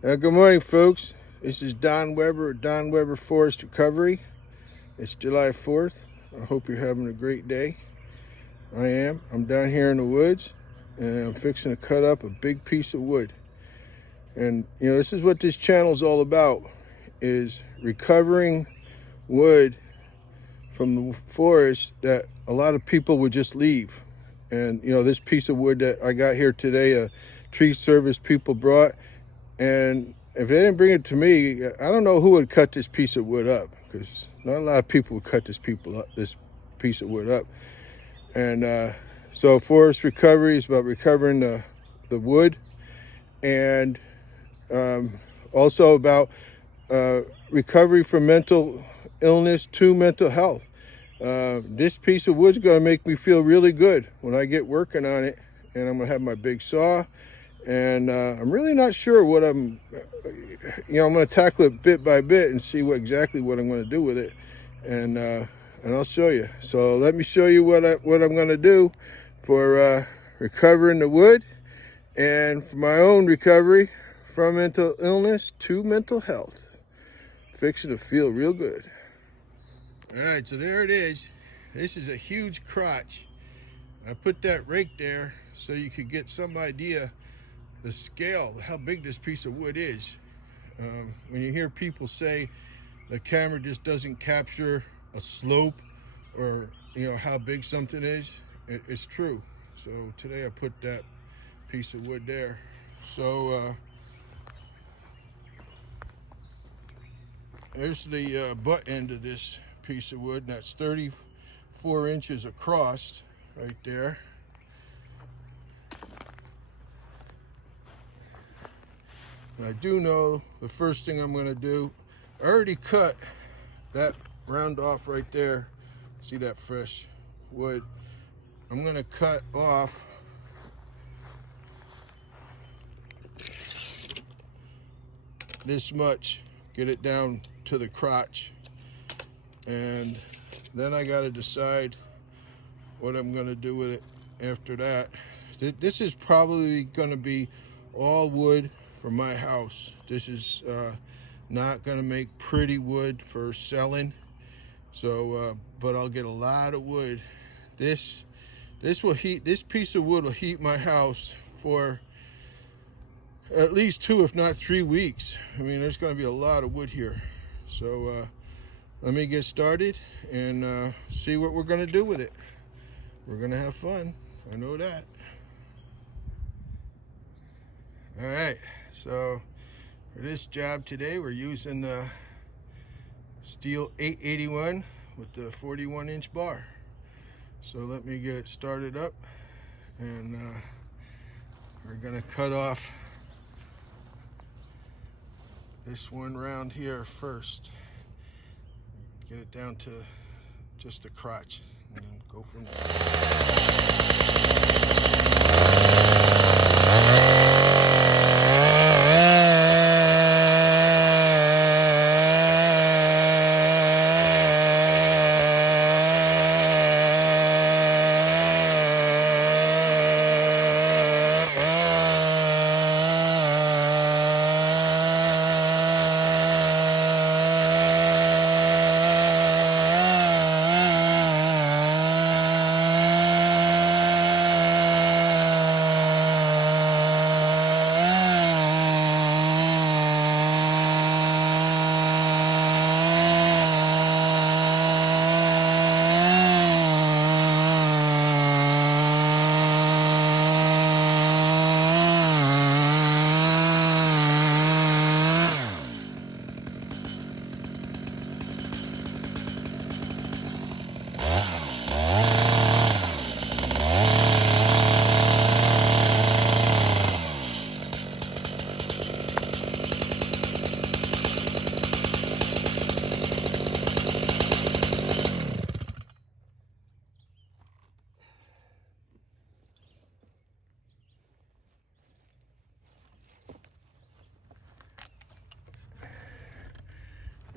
Good morning, folks. This is Don Weber of Don Weber Forest Recovery. It's July 4th. I hope you're having a great day. I am. I'm down here in the woods, and I'm fixing to cut up a big piece of wood. And, this is what this channel is all about, is recovering wood from the forest that a lot of people would just leave. And, this piece of wood that I got here today, a tree service people brought, and if they didn't bring it to me, I don't know who would cut this piece of wood up, because not a lot of people would cut this piece of wood up. And so forest recovery is about recovering the wood, and also about recovery from mental illness to mental health. This piece of wood is going to make me feel really good when I get working on it, and I'm going to have my big saw. And I'm really not sure what I'm going to tackle it bit by bit and see exactly what I'm going to do with it. And I'll show you. So let me show you what I'm going to do for recovering the wood and for my own recovery from mental illness to mental health. Fixing to feel real good. All right, so there it is. This is a huge crotch. I put that rake there so you could get some idea the scale, how big this piece of wood is. When you hear people say the camera just doesn't capture a slope or how big something is, it's true. So today I put that piece of wood there. So there's the butt end of this piece of wood, and that's 34 inches across right there. I do know the first thing I'm going to do, I already cut that round off right there. See that fresh wood? I'm going to cut off this much, get it down to the crotch, and then I got to decide what I'm going to do with it after that. This is probably going to be all wood for my house. This is not going to make pretty wood for selling, so but I'll get a lot of wood. This piece of wood will heat my house for at least 2 if not 3 weeks. I mean, there's going to be a lot of wood here. So let me get started and see what we're going to do with it. We're going to have fun, I know that. All right, so for this job today, we're using the Stihl 881 with the 41-inch bar. So let me get it started up, and we're gonna cut off this one round here first. Get it down to just the crotch, and then go from there.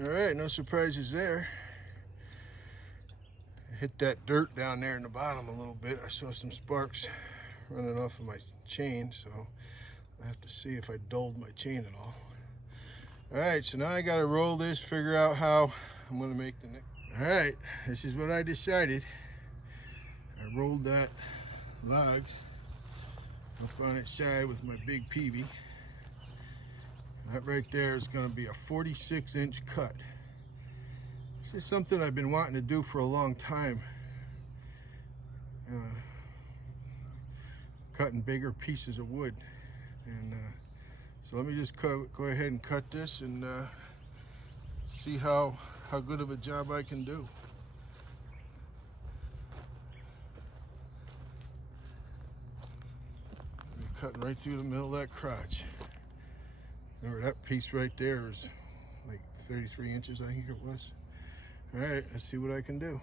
All right, no surprises there. Hit that dirt down there in the bottom a little bit. I saw some sparks running off of my chain, so I have to see if I dulled my chain at all. All right, so now I got to roll this, figure out how I'm going to make the next. All right, this is what I decided. I rolled that log up on its side with my big peavy. That right there is going to be a 46-inch cut. This is something I've been wanting to do for a long time. Cutting bigger pieces of wood. And so let me just go ahead and cut this and see how good of a job I can do. Cutting right through the middle of that crotch. Remember, that piece right there is like 33 inches, I think it was. All right, let's see what I can do.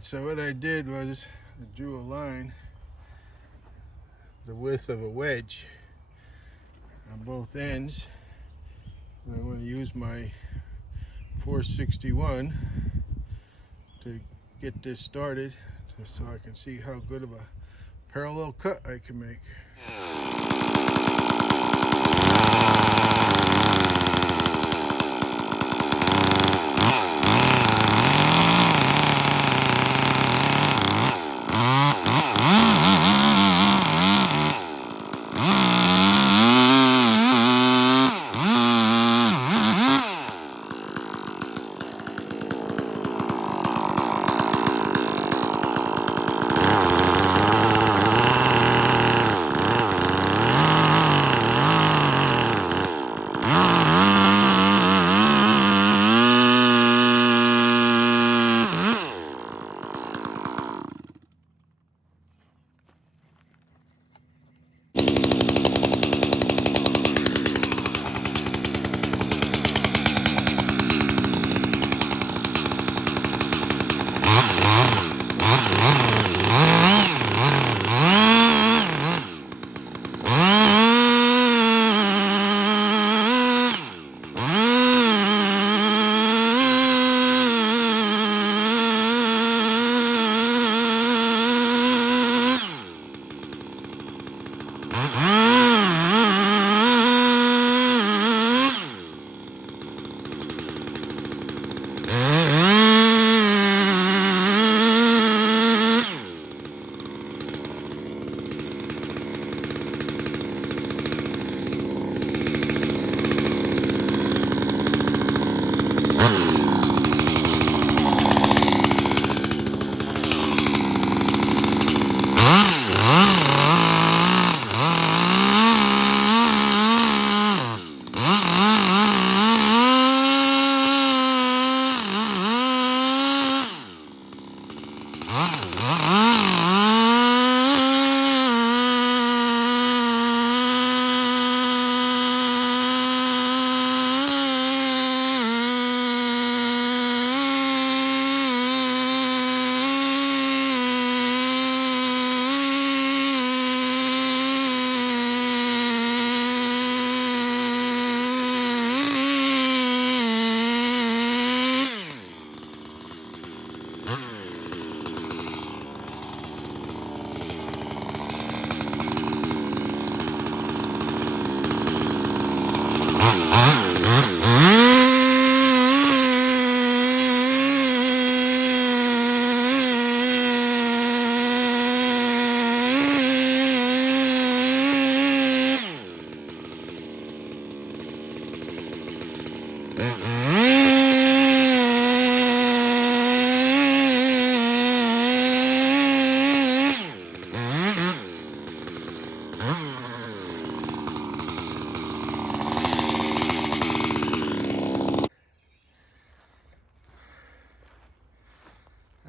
So what I did was I drew a line the width of a wedge on both ends. And I'm going to use my 461 to get this started so I can see how good of a parallel cut I can make.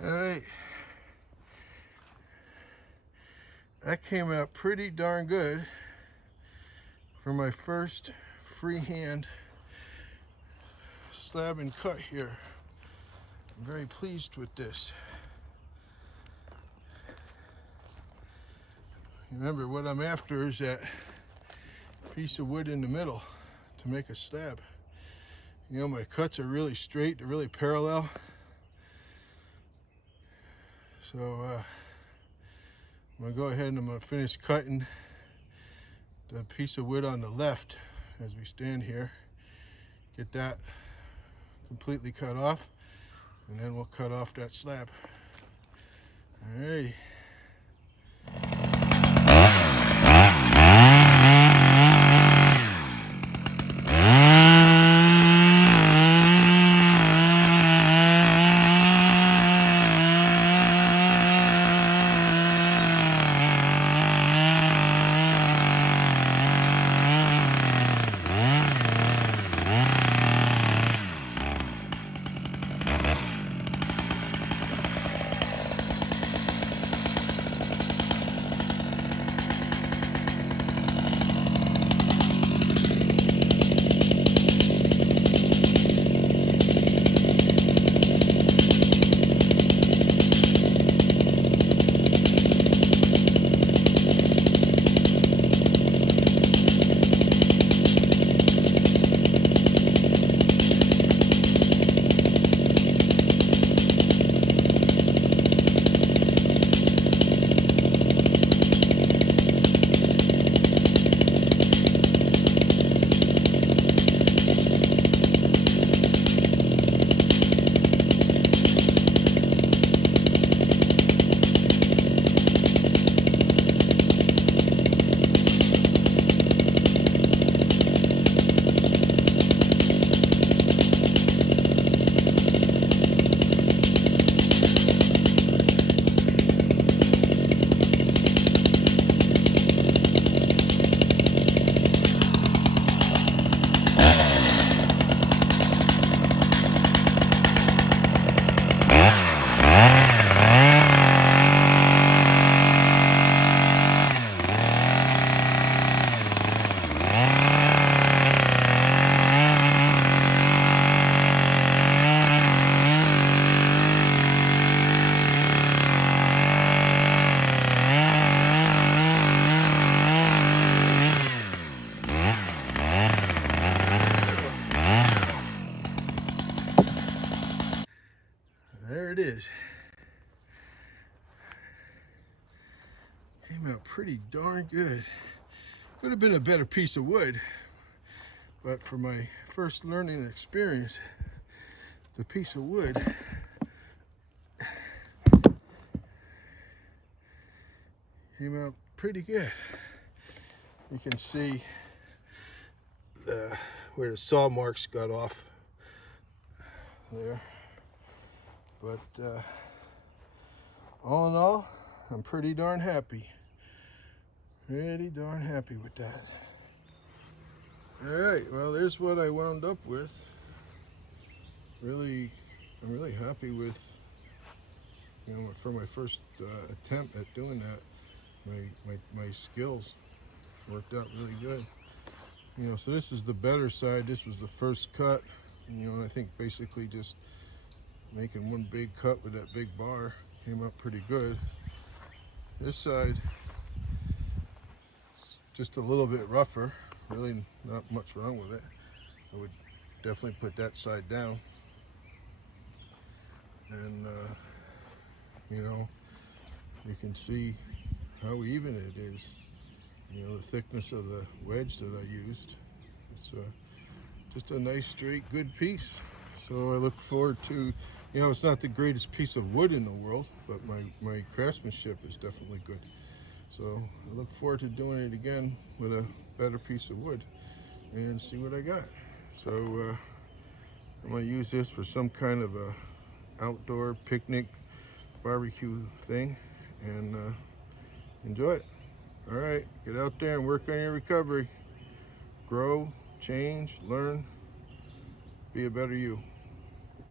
Alright, that came out pretty darn good for my first freehand slab and cut here. I'm very pleased with this. Remember, what I'm after is that piece of wood in the middle to make a slab. You know, my cuts are really straight, they're really parallel. So I'm gonna go ahead and I'm gonna finish cutting the piece of wood on the left as we stand here. Get that completely cut off, and then we'll cut off that slab. Alrighty. There it is. Came out pretty darn good. Could have been a better piece of wood, but for my first learning experience, the piece of wood came out pretty good. You can see where the saw marks got off there. But all in all, I'm pretty darn happy. Pretty darn happy with that. All right, well, there's what I wound up with. I'm really happy with, you know, for my first attempt at doing that. My skills worked out really good. You know, so this is the better side. This was the first cut. You know, and I think basically just making one big cut with that big bar came out pretty good. This side, just a little bit rougher. Really not much wrong with it. I would definitely put that side down. And you know, you can see how even it is. You know, the thickness of the wedge that I used. It's just a nice, straight, good piece. So I look forward to, you know, it's not the greatest piece of wood in the world, but my craftsmanship is definitely good. So I look forward to doing it again with a better piece of wood and see what I got. So I'm gonna use this for some kind of a outdoor picnic barbecue thing and enjoy it. All right, get out there and work on your recovery. Grow, change, learn, be a better you.